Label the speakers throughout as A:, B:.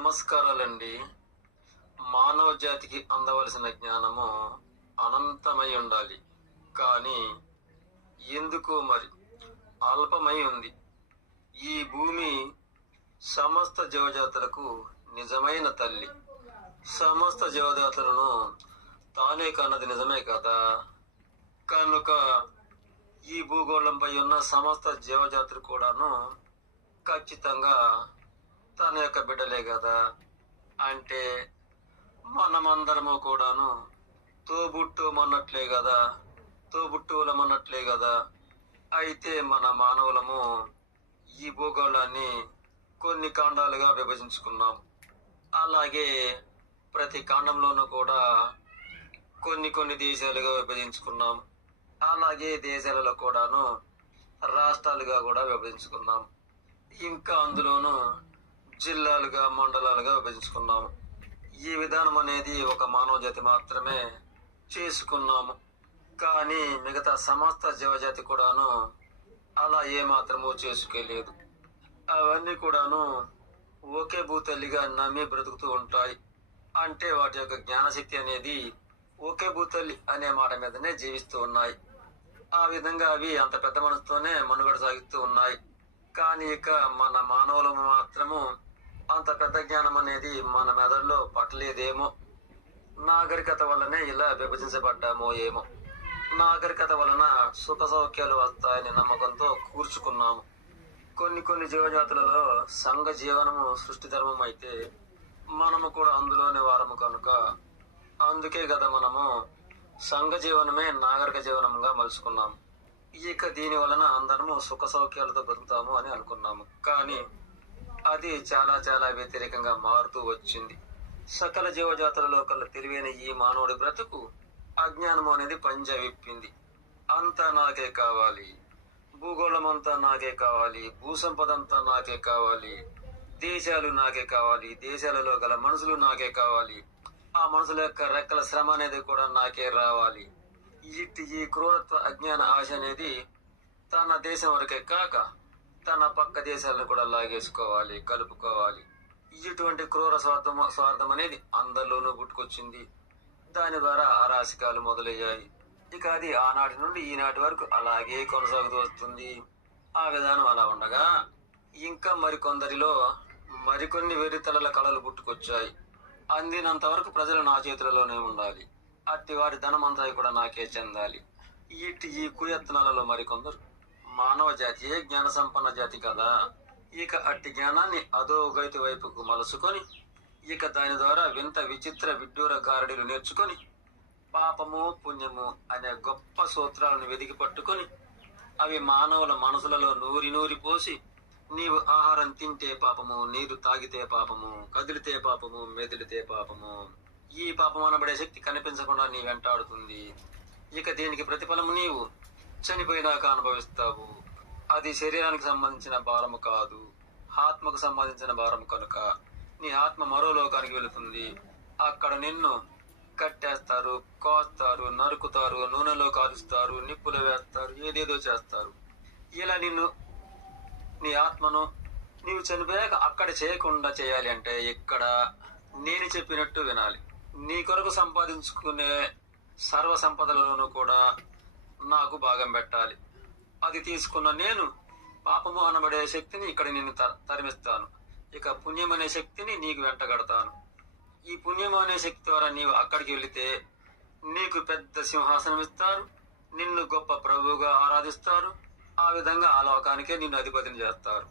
A: నమస్కారాలండి. మానవ జాతికి అందవలసిన జ్ఞానము అనంతమై ఉండాలి. కానీ ఎందుకో మరి? అల్పమై ఉంది. ఈ భూమి సమస్త జీవజాతులకు నిజమైన తల్లి. సమస్త జీవజాతులను తానే కన్నది నిజమే కదా? కనుక ఈ భూగోళంపై ఉన్న సమస్త జీవజాతులు కూడాను ఖచ్చితంగా తన యొక్క బిడ్డలే కదా అంటే మనమందరము కూడాను తోబుట్టుమన్నట్లే కదా తోబుట్టువులమన్నట్లే కదా. అయితే మన మానవులము ఈ భూగోళాన్ని కొన్ని కాండాలుగా విభజించుకున్నాం. అలాగే ప్రతి కాండంలోనూ కూడా కొన్ని కొన్ని దేశాలుగా విభజించుకున్నాం. అలాగే దేశాలలో కూడాను రాష్ట్రాలుగా కూడా విభజించుకున్నాం. ఇంకా అందులోనూ జిల్లాలుగా మండలాలుగా విభజించుకున్నాము. ఈ విధానం అనేది ఒక మానవ జాతి మాత్రమే చేసుకున్నాము. కానీ మిగతా సమస్త జీవజాతి కూడాను అలా ఏ మాత్రము చేసుకోలేదు అవన్నీ కూడాను ఒకే భూతల్లిగా నమ్మి బ్రతుకుతూ ఉంటాయి. అంటే వాటి యొక్క జ్ఞానశక్తి అనేది ఒకే భూతల్లి అనే మాట మీదనే జీవిస్తూ ఉన్నాయి. ఆ విధంగా అవి అంత పెద్ద మనసుతోనే మనుగడ సాగిస్తూ ఉన్నాయి. కానీ ఇక మన మానవులము మాత్రము అంత పెద్ద జ్ఞానం అనేది మన మెదడులో పట్టలేదేమో. నాగరికత వల్లనే ఇలా విభజించబడ్డామో ఏమో. నాగరికత వలన సుఖ సౌఖ్యాలు వస్తాయనే నమ్మకంతో కూర్చుకున్నాము. కొన్ని కొన్ని జీవజాతులలో సంఘ జీవనము సృష్టి ధర్మం అయితే మనము కూడా అందులోని వారము కనుక. అందుకే కదా మనము సంఘ జీవనమే నాగరిక జీవనంగా మలుచుకున్నాము. ఇక దీని వలన అందరము సుఖ సౌఖ్యాలతో బ్రతుకుతాము అని అనుకున్నాము. కానీ అది చాలా చాలా వ్యతిరేకంగా మారుతూ వచ్చింది. సకల జీవజాతులలో కల్లా తెలివైన ఈ మానవుడి బ్రతుకు అజ్ఞానము అనేది పంజ విప్పింది అంతా నాకే కావాలి. భూగోళం అంతా నాకే కావాలి. భూసంపద అంతా నాకే కావాలి. దేశాలు నాకే కావాలి. దేశాలలో గల మనుషులు నాకే కావాలి. ఆ మనుషుల యొక్క రెక్కల శ్రమ అనేది కూడా నాకే రావాలి. ఇట్టి ఈ క్రూరత్వ అజ్ఞాన ఆశ అనేది తన దేశం వరకే కాక తన పక్క దేశాలను కూడా లాగేసుకోవాలి కలుపుకోవాలి. ఇటువంటి క్రూర స్వార్థం స్వార్థం అనేది అందరిలోనూ పుట్టుకొచ్చింది. దాని ద్వారా అరాశకాలు మొదలయ్యాయి. ఇక అది ఆనాటి నుండి ఈనాటి వరకు అలాగే కొనసాగుతూ వస్తుంది. ఆ విధానం అలా ఉండగా ఇంకా మరికొందరిలో మరికొన్ని వెరితలల కళలు పుట్టుకొచ్చాయి. అందినంత వరకు ప్రజలు నా చేతులలోనే ఉండాలి. అట్టి వారి ధనమంతా కూడా నాకే చెందాలి. ఇటు ఈ కుయత్నాలలో మరికొందరు మానవ జాతియే జ్ఞాన సంపన్న జాతి కదా. ఇక అట్టి జ్ఞానాన్ని అధోగతి వైపుకు మలుసుకొని ఇక దాని ద్వారా వింత విచిత్ర విడ్డూర గారడీలు నేర్చుకొని పాపము పుణ్యము అనే గొప్ప సూత్రాలను వెదికి పట్టుకొని అవి మానవుల మనసులలో నూరి నూరి పోసి నీవు ఆహారం తింటే పాపము నీరు తాగితే పాపము కదిలితే పాపము మెదిలితే పాపము. ఈ పాపం అనబడే శక్తి కనిపించకుండా నీ వెంటాడుతుంది. ఇక దీనికి ప్రతిఫలము నీవు. చనిపోయినాక అనుభవిస్తావు. అది శరీరానికి సంబంధించిన భారము కాదు ఆత్మకు సంబంధించిన భారం కనుక. నీ ఆత్మ మరో లోకానికి వెళుతుంది. అక్కడ నిన్ను కట్టేస్తారు కోస్తారు నరుకుతారు నూనెలో కాలుస్తారు నిప్పులు వేస్తారు ఏదేదో చేస్తారు. ఇలా నిన్ను నీ ఆత్మను నీవు చనిపోయాక అక్కడ చేయకుండా చేయాలి అంటే ఇక్కడ నేను చెప్పినట్టు వినాలి. నీ కొరకు సంపాదించుకునే సర్వ సంపదలను కూడా నాకు భాగం పెట్టాలి. అది తీసుకున్న నేను పాపము అనబడే శక్తిని ఇక్కడ నేను త- తరిమిస్తాను. ఇక పుణ్యం అనే శక్తిని నీకు వెంటగడతాను ఈ పుణ్యం అనే శక్తి ద్వారా నీవు అక్కడికి వెళితే నీకు పెద్ద సింహాసనం ఇస్తారు. నిన్ను గొప్ప ప్రభువుగా ఆరాధిస్తారు. ఆ విధంగా ఆ లోకానికే నిన్ను అధిపతిని చేస్తారు.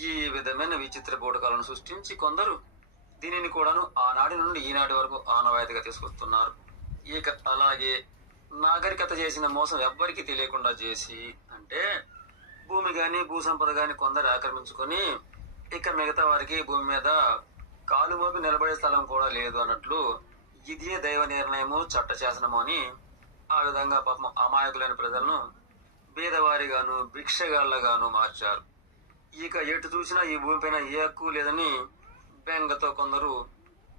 A: ఈ విధమైన విచిత్ర బోటకాలను సృష్టించి కొందరు దీనిని కూడాను ఆనాటి నుండి ఈనాటి వరకు ఆనవాయితీగా తీసుకొస్తున్నారు. ఇక అలాగే నాగరికత చేసిన మోసం ఎవ్వరికీ తెలియకుండా చేసి అంటే భూమి కానీ భూ సంపద కానీ కొందరు ఆక్రమించుకొని ఇక మిగతా వారికి భూమి మీద కాలు మోపి నిలబడే స్థలం కూడా లేదు అన్నట్లు ఇదే దైవ నిర్ణయము చట్ట శాసనము అని ఆ విధంగా పాపం అమాయకులైన ప్రజలను బీదవారిగాను భిక్షగాళ్ళగాను మార్చారు. ఇక ఎటు చూసినా ఈ భూమిపైన ఏ హక్కు లేదని బెంగతో కొందరు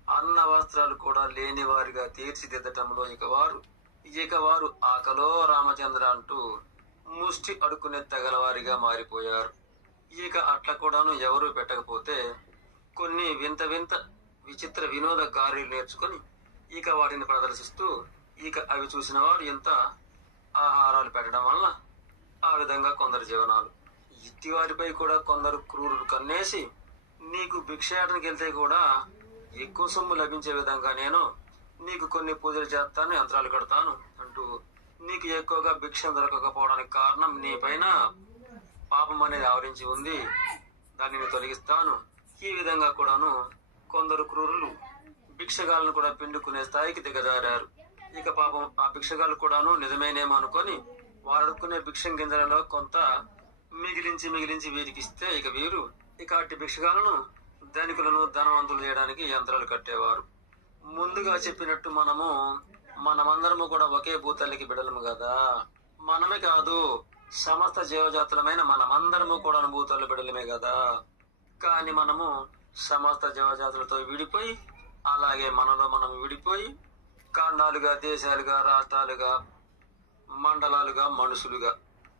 A: అన్న వస్త్రాలు కూడా లేని వారిగా తీర్చిదిద్దటంలో ఇక వారు ఇక వారు ఆకలో రామచంద్ర అంటూ ముష్టి అడుక్కునే తగలవారిగా మారిపోయారు. ఇక అట్లా కూడాను ఎవరు పెట్టకపోతే కొన్ని వింత వింత విచిత్ర వినోద కార్యలు నేర్చుకొని ఇక వాటిని ప్రదర్శిస్తూ ఇక అవి చూసిన వారు ఎంత ఆహారాలు పెట్టడం వల్ల ఆ విధంగా కొందరు జీవనాలు. ఇట్టి వారిపై కూడా కొందరు క్రూరులు కన్నేసి నీకు భిక్షయాటనకి వెళ్తే కూడా ఎక్కువ సొమ్ము లభించే విధంగా నేను నీకు కొన్ని పూజలు చేస్తాను యంత్రాలు కడతాను అంటూ నీకు ఎక్కువగా భిక్ష దొరకకపోవడానికి కారణం నీ పైన పాపం అనేది ఆవరించి ఉంది. దానిని తొలగిస్తాను. ఈ విధంగా కూడాను కొందరు క్రూరులు భిక్షగాలను కూడా పిండుకునే స్థాయికి దిగజారారు. ఇక పాపం ఆ భిక్షగాలు కూడాను నిజమేనేమో అనుకొని వారు అడుక్కునే భిక్షం గింజలలో కొంత మిగిలించి మిగిలించి వీరికి ఇస్తే ఇక వీరు ఇక అట్టి భిక్షగాలను ధనికులను ధనవంతులు చేయడానికి యంత్రాలు కట్టేవారు. ముందుగా చెప్పినట్టు మనము మనమందరము కూడా ఒకే భూతల్లికి బిడలము కదా? మనమే కాదు సమస్త జీవజాతులమైన మనమందరము కూడా భూతల్లి బిడలమే కదా? కానీ మనము సమస్త జీవజాతులతో విడిపోయి అలాగే మనలో మనం విడిపోయి ఖండాలుగా దేశాలుగా రాష్ట్రాలుగా మండలాలుగా మనుషులుగా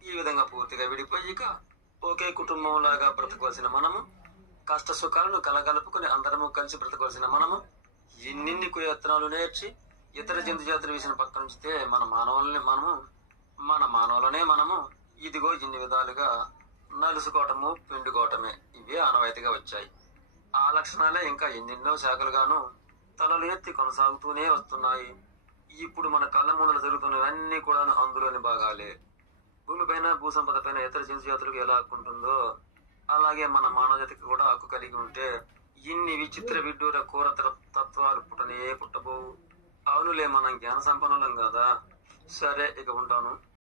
A: ఈ విధంగా పూర్తిగా విడిపోయి ఇక ఒకే కుటుంబంలాగా బ్రతకవలసిన మనము కష్ట సుఖాలను కలగలుపుకుని అందరము కలిసి బ్రతకవలసిన మనము ఎన్నిన్ని కుయత్నాలు నేర్చి ఇతర జంతు జాతుల విషయం పక్కన ఉంచితే మన మానవుల్ని మనము మన మానవులనే మనము ఇదిగో ఇన్ని విధాలుగా నలుసుకోవటము పిండుకోవటమే. ఇవే ఆనవాయితీగా వచ్చాయి. ఆ లక్షణాలే ఇంకా ఎన్నెన్నో శాఖలుగాను తలలు ఎత్తి కొనసాగుతూనే వస్తున్నాయి. ఇప్పుడు మన కళ్ళ ముందులు జరుగుతున్నవన్నీ కూడా అందులోని భాగాలే. భూమిపైన భూసంపద పైన ఇతర జంతు జాతులకు ఎలా హక్కుంటుందో అలాగే మన మానవ జాతికి కూడా హక్కు కలిగి ఉంటే ఇన్ని విచిత్ర విడ్డూర కూర తత్వాలు పుట్టనే పుట్టబోవు. అవునులే మనం జ్ఞాన సంపన్నులం కదా? సరే ఇక ఉంటాను.